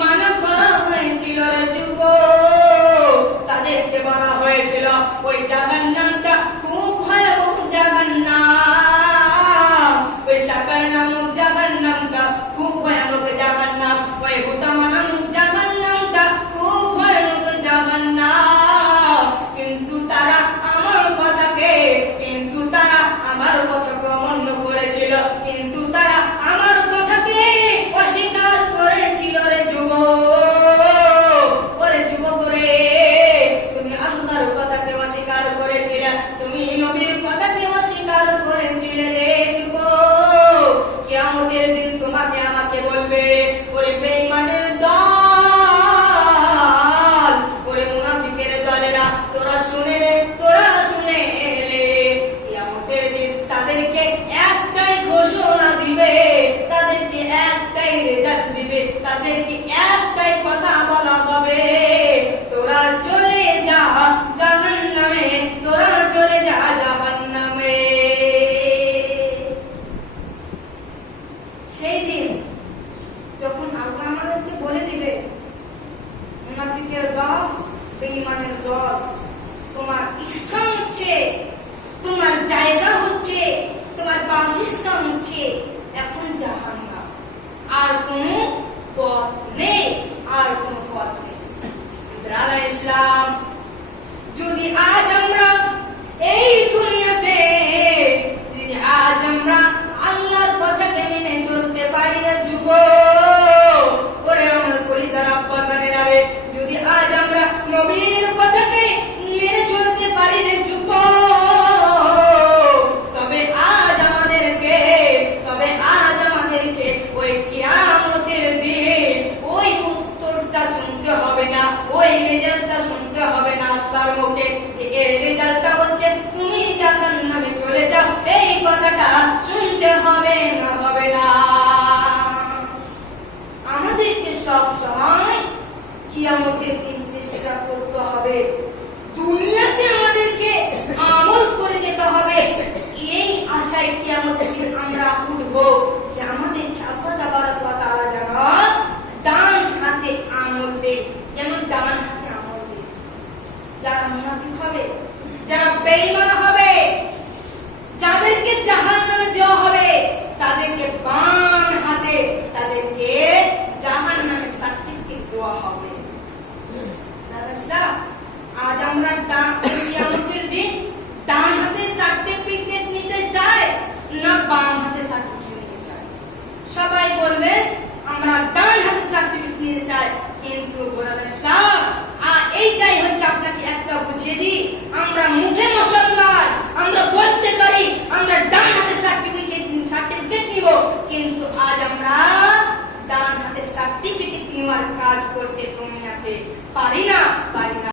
মানা তাদেরকে একটাই কথা বলা হবে, তোরা চলে যা জাহান্নামে, তোরা চলে যা জাহান্নামে। সেই দিন যখন আল্লাহ আমাদেরকে বলে দিবে, মুনাফিকের দল, বেঈমানের দল, তোমার স্থান হচ্ছে, তোমার জায়গা হচ্ছে রাধা ইসলাম। যদি আজ আমরা এই ওই রেজাল্টটা শুনতে হবে না আল্লাহর মুখে যে রেজাল্টটা হচ্ছে, তুমি জাহান নামে চলে যাও, এই কথাটা শুনতে হবে না হবে না। আমাদেরকে সব সময় কিয়ামতের দিন চেষ্টা করতে হবে। দুনিয়াতে আমাদেরকে আমল করে যেতে হবে। এই আশায় কি দিন seguimos কিন্তু আজ আমরা ডান হাতের সার্টিফিকেট নেওয়ার কাজ করতে তুমি হাতে পারি না পারি না